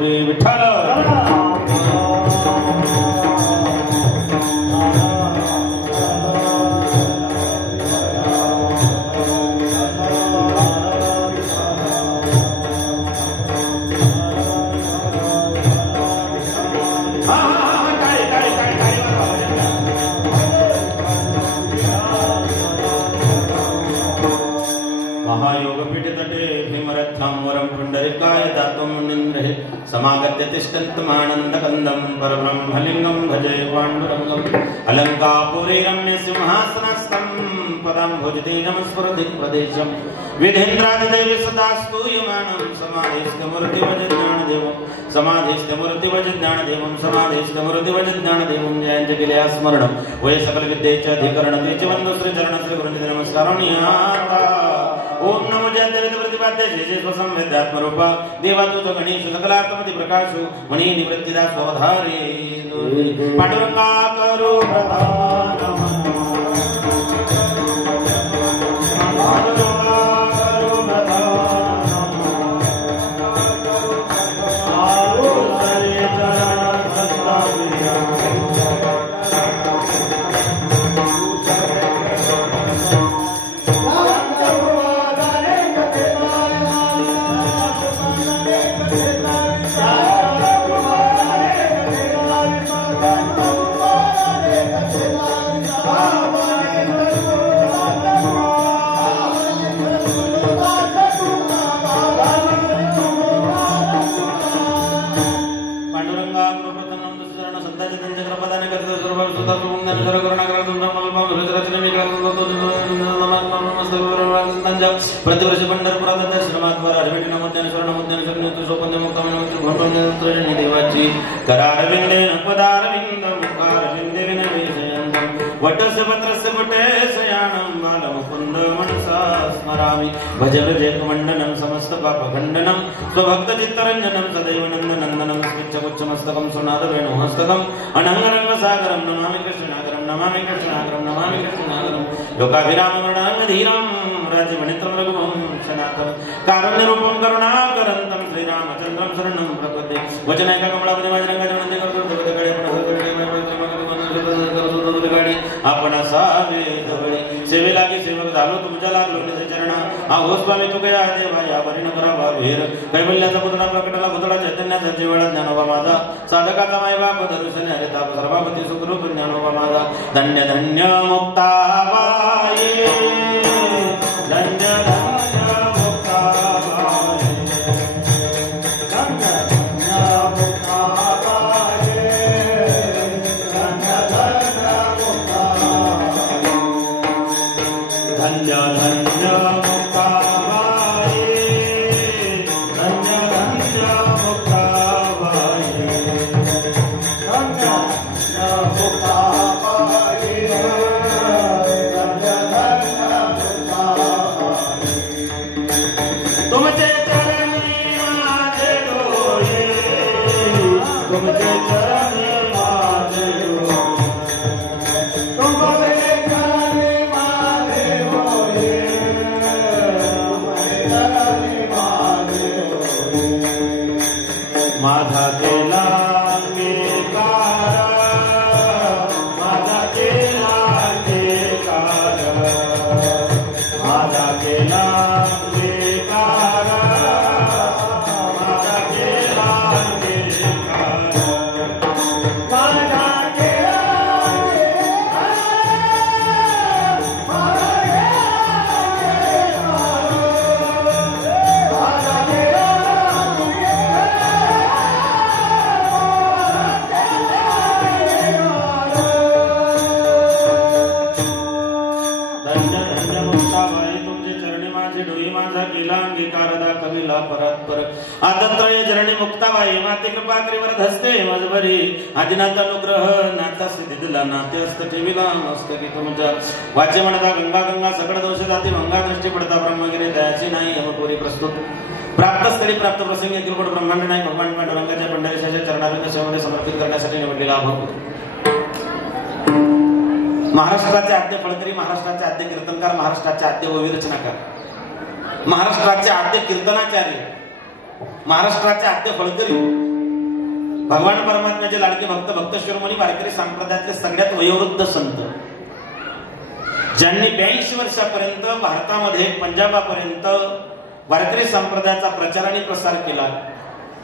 विठ्ठल महायोगपीठे तटे भीमरथाम्बरं पुण्डरीकाय दातुं मुनीन्द्रे समागत्य तिष्ठन्तमानन्दकन्दं परब्रह्मलिङ्गं भजे पाण्डुरङ्गम् अलङ्कापुरी रम्यसिंहासनस्थं पदाम्भुजतीनं स्फुरदिक्प्रदेशं विधेन्द्रादिदेवी सदा स्तूयमानं समाधिस्थमूर्तिवज्ञानदेवं समाधिस्थमूर्तिवज्ञानदेवं जयंत केल्या स्मरणं वय सकल विद्येचे अधिकरण तेचे वंदो श्री चरण श्री गुरुदेव नमस्कारं निहाता ओम नमो जयंत प्रतिपाद्य जय जय स्वसंवेद्यात्मरूप देवातुत गणेश सकलात्मति प्रकाशो मणि निवृत्तिदा स्वधारे पांडुरंगा करो प्रधान प्रतिवर्ष पंढरपुरात दर्शनाद्वारा देवाची करारविंदे पदारविंद मुखारविंदे वटस्य पत्रस्य कुटे शयानं बालमुकुन्द मनसा स्मरामि भज विजयकमण्डनं समस्त पापखण्डनं स्वभक्तचित्तरञ्जनं सदैव नन्दनन्दनं स्मिच्छगुच्छमस्तकं सुनादवेणुहस्तकं अनङ्गरङ्गसागरं नमामि कृष्णागरं लोकाभिराममरणधीरं राज्यमणित्रं रघुवंशनाथं कारुण्यरूपं करुणाकरन्तं श्रीरामचन्द्रं शरणं प्रपद्ये वचनैककमलापतिवाजरंगाजमनंदे आपण सावेदवळे सेवे लागी सेवक झालो तुमच्या लागलो निज चरणा आहोस स्वामी तू गया देवा या परिण करावा वेर कैवल्याचा पुतळा प्रकटला पुतळा चैतन्याचा जीवळा ज्ञानोबा माझा साधकाचा माय बाप दर्शन हरे ताप सर्वापती सुखरूप ज्ञानोबा माझा धन्य धन्य मुक्ताबाई धन्य धन्य मुक्ताबाई धन्य धन्य मुक्ताबाई धन्य धन्य मुक्ताबाई धन्य धन्य मुक्ताबाई धन्य धन्य मुक्ताबाई धन्य धन्य मुक्ताबाई तुमचे चरणी माझे डोळे तुमचे चरणी माझे डोळे तुमचे माझा केला अंगीकार माझा केला अंगीकार माझा केला अंगीकार माझा केला अंगीकार माझा केला आदत्रय जरणी मुक्ताबाई माते कृपा करीवर धसते मजबरी आदिनाथ अनुग्रह नाथा सिद्धी दिला नाते असत ठेविला मस्तकी तुमच्या वाच्य म्हणता गंगा गंगा सगळ दोष जाती मंगा दृष्टी पडता ब्रह्मगिरी दयाची नाही यमपुरी प्रस्तुत प्राप्त स्थळी प्राप्त प्रसंगी किरकोळ ब्रह्मांड नाही भगवान पांडुरंगाच्या पंढरीच्या चरणारविंद सेवेमध्ये समर्पित करण्यासाठी निवडलेला अभंग महाराष्ट्राचे आद्य फळकरी, महाराष्ट्राचे आद्य कीर्तनकार, महाराष्ट्राचे आद्य ओवी रचनाकार, महाराष्ट्राचे आद्य कीर्तनाचार्य, महाराष्ट्राचे आद्य फळकरी भगवान परमात्म्याचे लाडके भक्त भक्त शिरोमणी वारकरी संप्रदायातले सगळ्यात वयोवृद्ध संत, ज्यांनी 82 वर्षापर्यंत भारतामध्ये पंजाबापर्यंत वारकरी संप्रदायाचा प्रचार आणि प्रसार केला.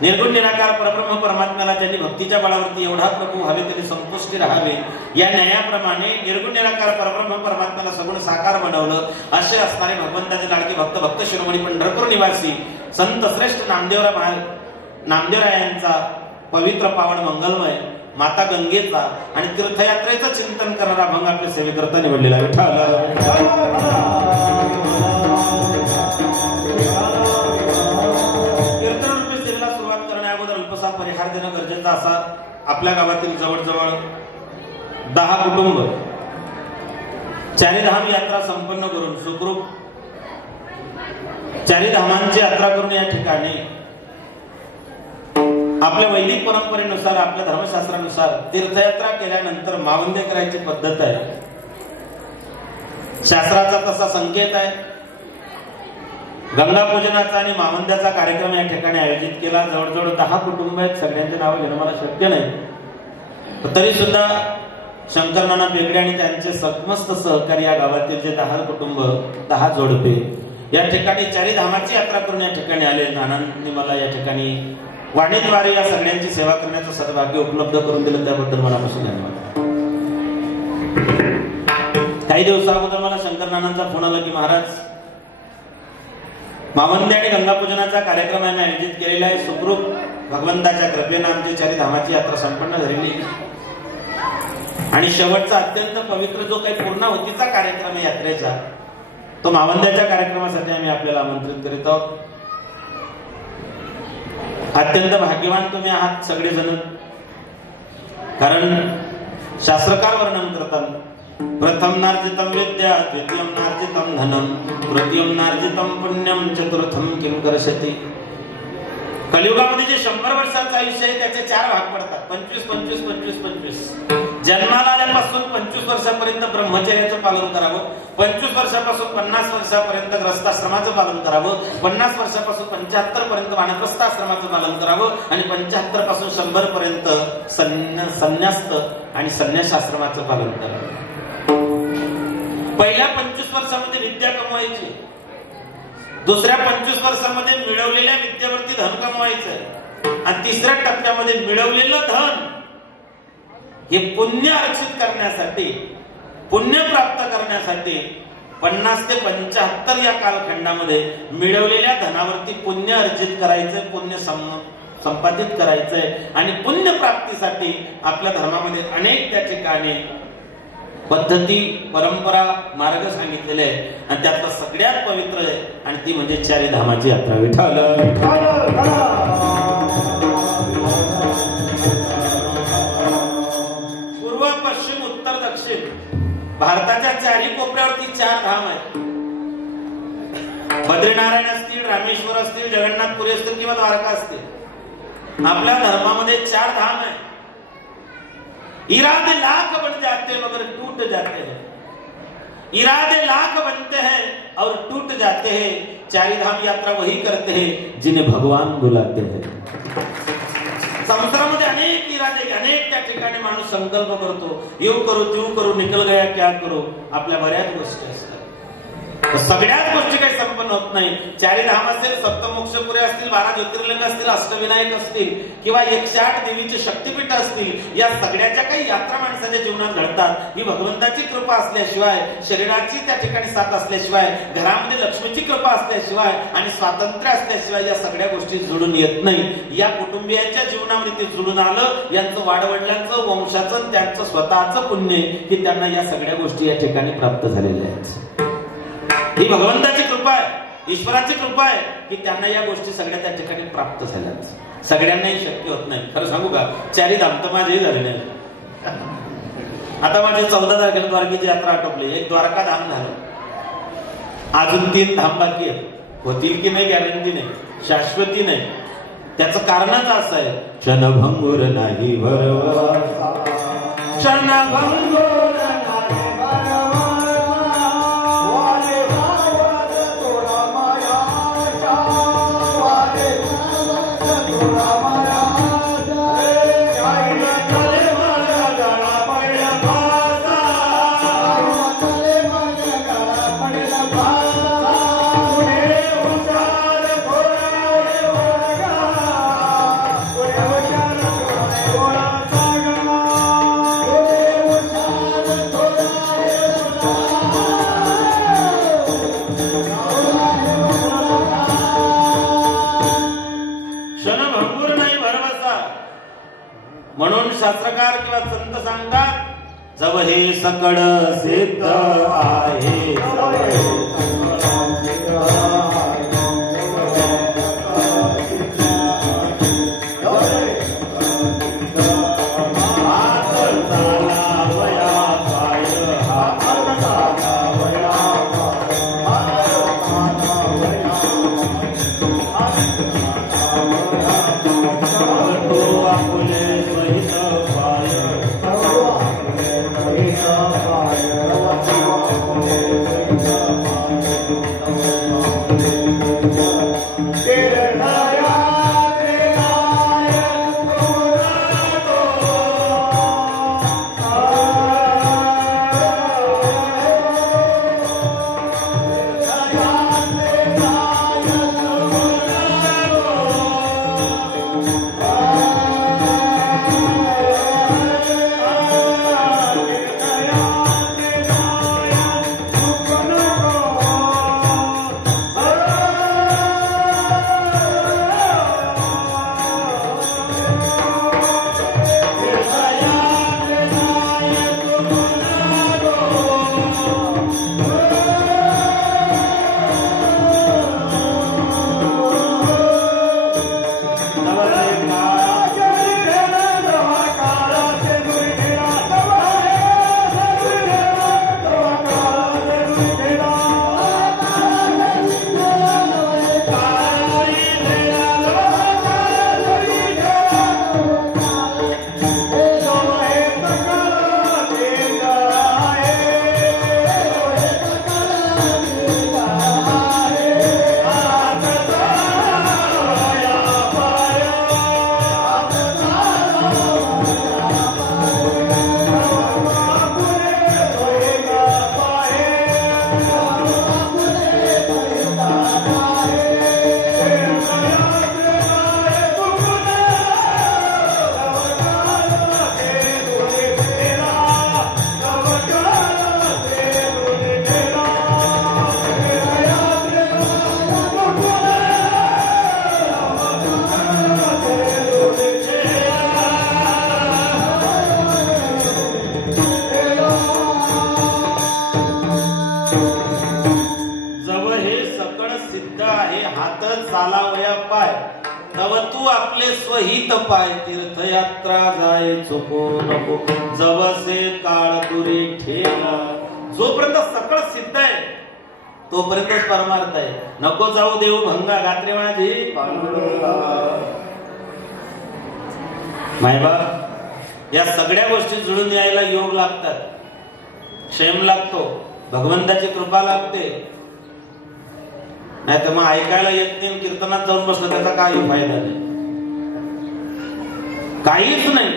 निर्गुण निराकार परब्रह्म परमात्म्याला ज्यांनी भक्तीच्या बळावरती एवढा प्रभू व्हावे त्यांनी संतुष्टी राहावे या न्यायाप्रमाणे निर्गुण निराकार परब्रह्म परमात्म्याला सगुण साकार बनवलं. असे असणारे भगवंताचे लाडके भक्त भक्त शिरोमणी पंढरपूर निवासी संत श्रेष्ठ नामदेवरायांचा पवित्र पावन मंगलमय माता गंगेचा आणि तीर्थयात्रेचं चिंतन करणारा अभंग आपल्या सेवेकरता निवडलेला आहे. कीर्तनारूपी सेवेला सुरुवात करण्या अगोदर अल्पसा परिहार देणं गरजेचं असा. आपल्या गावातील जवळजवळ 10 कुटुंब चारीधाम यात्रा संपन्न करून सुखरूप चारीधामांची यात्रा करून या ठिकाणी आपल्या वैदिक परंपरेनुसार आपल्या धर्मशास्त्रानुसार तीर्थयात्रा केल्यानंतर मावंदे करायची पद्धत आहे. शास्त्राचा तसा संकेत आहे. गंगा पूजनाचा आणि मावंद्याचा कार्यक्रम या ठिकाणी आयोजित केला. जवळजवळ 10 कुटुंब आहेत. सगळ्यांचे नाव घेणं मला शक्य नाही, तरी सुद्धा शंकरनाना बेगडे आणि त्यांचे समस्त सहकारी या गावातील जे 10 कुटुंब 10 जोडपे या ठिकाणी चारीधामाची यात्रा करून या ठिकाणी आले. नानांनी मला या ठिकाणी वाणीद्वारे या सगळ्यांची सेवा करण्याचं सद्भाग्य उपलब्ध करून दिलं, त्याबद्दल मनापासून धन्यवाद. काही दिवसाअगोदर मला शंकरनानांचा फोन आला की महाराज मावंदे आणि गंगापूजनाचा कार्यक्रम आम्ही आयोजित केलेला आहे. सुखरूप भगवंताच्या कृपेनं आमची चारीधामाची यात्रा संपन्न झालेली आणि शेवटचा अत्यंत पवित्र जो काही पूर्णाहुतीचा कार्यक्रम आहे यात्रेचा, तो मावंद्याच्या कार्यक्रमासाठी आम्ही आपल्याला आमंत्रित करीत आहोत. अत्यंत भाग्यवान तुम्ही आहात सगळेजण, कारण शास्त्रकार वर्णन करतात प्रथम नार्जितम विद्या, द्वितीयम नार्जितम धनम, तृतीयम नार्जितम पुण्यम, चतुर्थम किम करशती. कलियुगामध्ये जे 100 वर्षाचं आयुष्य आहे त्याचे 4 भाग पडतात. 25 25 25 25. जन्माला आल्यापासून 25 वर्षापर्यंत ब्रह्मचर्याचं पालन करावं, 25 वर्षापासून 50 वर्षापर्यंत ग्रस्ताश्रमाचं पालन करावं, 50 वर्षापासून 75 पर्यंत वानप्रस्थाश्रमाचं पालन करावं आणि 75 पासून 100 पर्यंत संन्यास्त आणि संन्यासाश्रमाचं पालन करावं. पहिल्या 25 वर्षामध्ये विद्या कमवायची, दुसऱ्या 25 वर्षामध्ये मिळवलेल्या विद्येवरती धन कमवायचं आणि तिसऱ्या टप्प्यामध्ये मिळवलेलं धन हे पुण्य अर्जित करण्यासाठी, पुण्य प्राप्त करण्यासाठी 50 ते 75 या कालखंडामध्ये मिळवलेल्या धनावरती पुण्य अर्जित करायचंय, पुण्य संपादित करायचंय आणि पुण्य प्राप्तीसाठी आपल्या धर्मामध्ये अनेक त्या ठिकाणी पद्धती परंपरा मार्ग सांगितलेले आहे आणि त्यातला सगळ्यात पवित्र आहे आणि ती म्हणजे चारीधामाची यात्रा. विठ्ठल पूर्व पश्चिम उत्तर दक्षिण भारताच्या 4ही कोपऱ्यावरती 4 धाम आहेत. बद्रीनारायण असतील, रामेश्वर असतील, जगन्नाथपुरी असतील किंवा द्वारका असतील. आपल्या धर्मामध्ये 4 धाम आहेत. इरादे लाख बन जाते मगर टूट जाते हैं, इरादे लाख बनते हैं और टूट जाते हैं. चारीधाम यात्रा वही करते हैं जिन्हें भगवान बुलाते हैं. संसारामध्ये अनेक इरादे, अनेक त्या ठिकाणी माणूस संकल्प करतो, येऊ करू जीव करू निकल गया क्या करू. आपल्या बऱ्याच गोष्टी असतात, सगळ्याच गोष्टी काही संपन्न होत नाही. चारीधाम असेल, सप्तमोक्षपुरी असतील, 12 ज्योतिर्लिंग असतील, अष्टविनायक असतील किंवा 108 देवीचे शक्तिपीठ असतील, या सगळ्याच्या काही यात्रा माणसाच्या जीवनात घडतात. ही भगवंताची कृपा असल्याशिवाय, शरीराची त्या ठिकाणी साथ असल्याशिवाय, घरामध्ये लक्ष्मीची कृपा असल्याशिवाय आणि स्वातंत्र्य असल्याशिवाय या सगळ्या गोष्टी जुळून येत नाही. या कुटुंबियांच्या जीवनामध्ये ते जुळून आलं. यांचं वाडवडिलांचं, वंशाचं, त्यांचं स्वतःचं पुण्य की त्यांना या सगळ्या गोष्टी या ठिकाणी प्राप्त झालेल्या आहेत. ही भगवंताची कृपा आहे, ईश्वराची कृपा आहे की त्यांना या गोष्टी सगळ्या त्या ठिकाणी प्राप्त झाल्यात. सगळ्यांनाही शक्य होत नाही. खरं सांगू का, चारीधाम तर माझेही झाले नाही. आता माझे 14 तारखेला द्वारकेची यात्रा आटोपली. एक द्वारका धाम झालं, अजून 3 धाम बाकी आहेत. होतील की नाही गॅरंटी नाही, शाश्वती नाही. त्याचं कारणच असं आहे, क्षणभंगुर नाही भरवा, क्षणभंगुर म्हणून शास्त्रकार किंवा संत सांगतात जव हे सकळ सिद्ध आहे पाय तीर्थयात्रा जाय चुको नको जवसे काळ पुरी ठेला. जोपर्यंत सकळ सिद्ध आहे तोपर्यंतच परमार्थ आहे. नको जाऊ देऊ भंगा गात्रे माझी मायबाप. या सगळ्या गोष्टी जुळून यायला योग लागतात, क्षेम लागतो, भगवंताची कृपा लागते. नाही तर मग ऐकायला येत नाही, कीर्तनात जाऊन बसलं त्याचा काही फायदा नाही, काहीच नाही.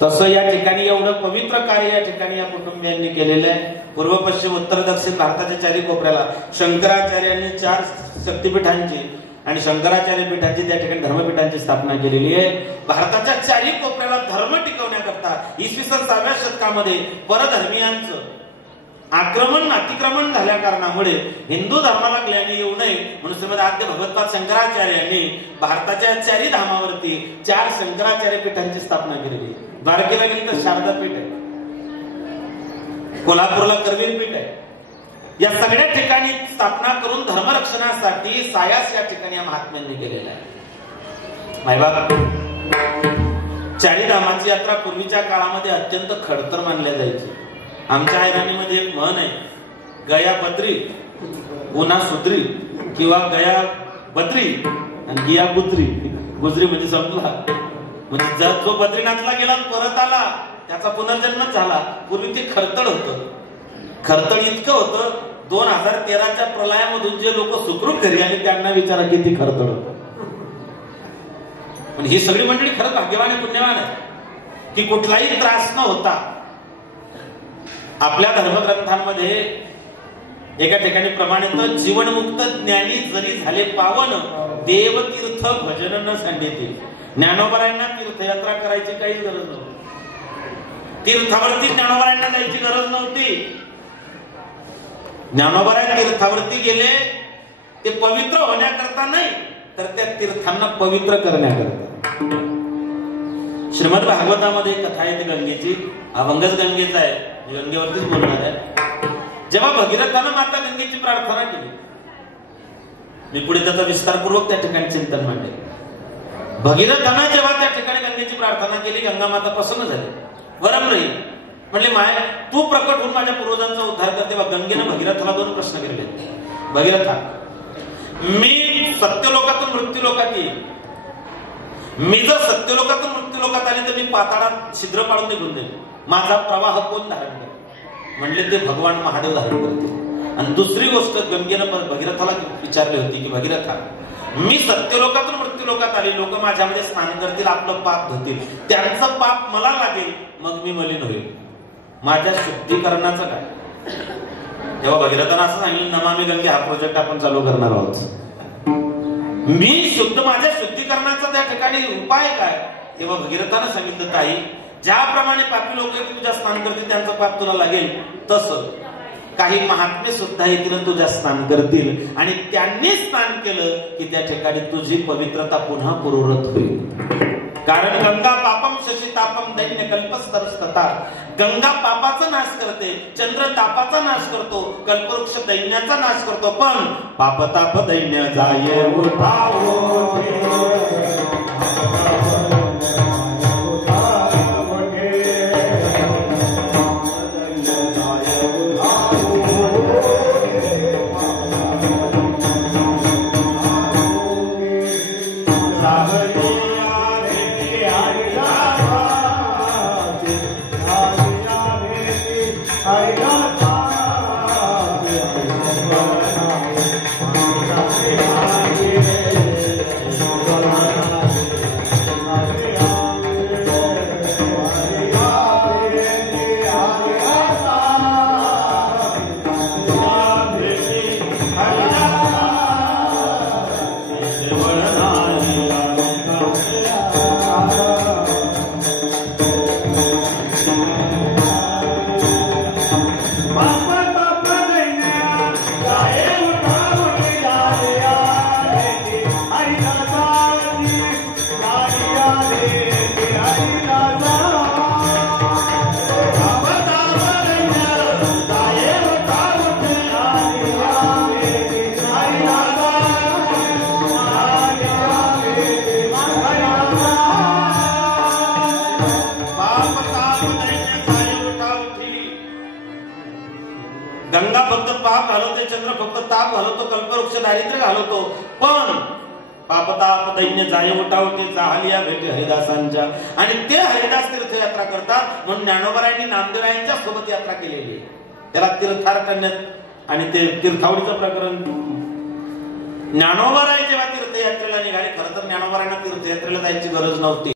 तसं या ठिकाणी एवढं पवित्र कार्य या ठिकाणी या कुटुंबियांनी केलेलं आहे. पूर्व पश्चिम उत्तर दक्षिण भारताच्या चारी कोपऱ्याला शंकराचार्यांनी 4 शक्तिपीठांची आणि शंकराचार्य पीठांची त्या ठिकाणी धर्मपीठांची स्थापना केलेली आहे. भारताच्या चारी कोपऱ्याला धर्म टिकवण्याकरता इसवी सन 6व्या शतकामध्ये परधर्मीयांचं आक्रमण अतिक्रमण झाल्या कारणामुळे हिंदू धर्माला ग्लानी येऊ नये म्हणून श्रीमद आद्य भगवत्पाद शंकराचार्यांनी भारताच्या 4 धामावरती 4 शंकराचार्य पीठांची स्थापना केलेली. द्वारकेला गेली तर शारदा पीठ आहे, कोल्हापूरला करवीर पीठ आहे. या सगळ्या ठिकाणी स्थापना करून धर्मरक्षणासाठी सायास या ठिकाणी या महात्म्यांनी केलेला आहे. मायबाप, 4 धामांची यात्रा पूर्वीच्या काळामध्ये अत्यंत खडतर मानल्या जायची. आमच्या हैराणीमध्ये एक म्हण आहे, गया बद्री उन्हा सुद्री किंवा गया बद्री आणि गिया गुजरी. गुजरी म्हणजे समजला, म्हणजे जर जो बद्रीनाथला गेला परत आला त्याचा पुनर्जन्मच झाला. पूर्वी ते खरतड होतं. खरतड इतकं होतं 2013च्या प्रलयामधून जे लोक सुखरूप घरी आले त्यांना विचारा किती खरतड होतं. पण ही सगळी मंडळी खरंच भाग्यवान आहे, पुण्यवान आहे की कुठलाही त्रास न होता. आपल्या धर्मग्रंथांमध्ये एका ठिकाणी प्रमाणित, जीवनमुक्त ज्ञानी जरी झाले पावन देवतीर्थ भजन न सांगितले. ज्ञानोबारायांना तीर्थयात्रा करायची काही गरज नव्हती. तीर्थावरती ज्ञानोबारायांना जायची गरज नव्हती. ज्ञानोबाराय तीर्थावरती गेले ते पवित्र होण्याकरता नाही तर त्या तीर्थांना पवित्र करण्याकरता. श्रीमद भागवतामध्ये कथा आहे ती गंगेची, अभंगच गंगेचा आहे, गंगेवरतीच बोलणार आहे. जेव्हा भगीरथानं माता गंगेची प्रार्थना केली, मी पुढे त्याचा विस्तारपूर्वक त्या ठिकाणी चिंतन मांडले. भगीरथानं जेव्हा त्या ठिकाणी गंगेची प्रार्थना केली, गंगा माता प्रसन्न झाली. वरमरही म्हणले, माय तू प्रकट होऊन माझ्या पूर्वजांचा उद्धार कर. तेव्हा गंगेनं भगीरथाला 2 प्रश्न केले. भगीरथा, मी सत्यलोकातून मृत्यूलोकात येईल. मी जर सत्यलोकातून मृत्यूलोकात आले तर मी पाताळात छिद्र पाडून निघून देईल. माझा प्रवाह कोण धारण करेल? म्हणले, ते भगवान महादेव धारण करतील. आणि दुसरी गोष्ट गंगेनं भगीरथाला विचारली होती की भगीरथा, मी सत्यलोकातून मृत्यूलोकात आले, लोक माझ्यामध्ये स्नान करतील, आपलं पाप धुतील, त्यांचं पाप मला लागेल, मग मी मलिन होईल. माझ्या शुद्धीकरणाचं काय? तेव्हा भगीरथानं असं सांगितलं, नमामि गंगे हा प्रोजेक्ट आपण चालू करणार आहोत. मी शुद्ध, माझ्या शुद्धीकरणाचा त्या ठिकाणी उपाय काय? तेव्हा भगीरथानं सांगितलं, ताई, ज्याप्रमाणे पापी लोक तुझ्या स्नान करतील त्यांचं पाप तुला लागेल, तसं काही महात्मे सुद्धा येतील तुझ्या स्नान करतील, आणि त्यांनी स्नान केलं की त्या ठिकाणी तुझी पवित्रता पुन्हा पूर्ववत होईल. कारण गंगा पापम शशी तापम दैन्य कल्पस्तरस्तता. गंगा पापाचा नाश करते, चंद्र तापाचा नाश करतो, कल्पवृक्ष दैन्याचा नाश करतो, पण पाप ताप दैन्य जाये उठावो. गंगा फक्त पाप घालवते, चंद्र फक्त ताप घालवतो, कल्पवृक्ष दारिद्र्य घालवतो, पण पापताप दैन्य जाय उठावटे जाहलिया भेटे हरिदासांच्या. आणि ते हरिदास तीर्थयात्रा करतात, म्हणून ज्ञानोबरायांनी नामदेवरायांच्या सोबत यात्रा केलेली आहे. त्याला तीर्थाटण्यात आणि ते तीर्थावडीचं प्रकरण. ज्ञानोबराय जेव्हा तीर्थयात्रेला निघाले, खरं तर ज्ञानोबरायांना तीर्थयात्रेला जायची गरज नव्हती.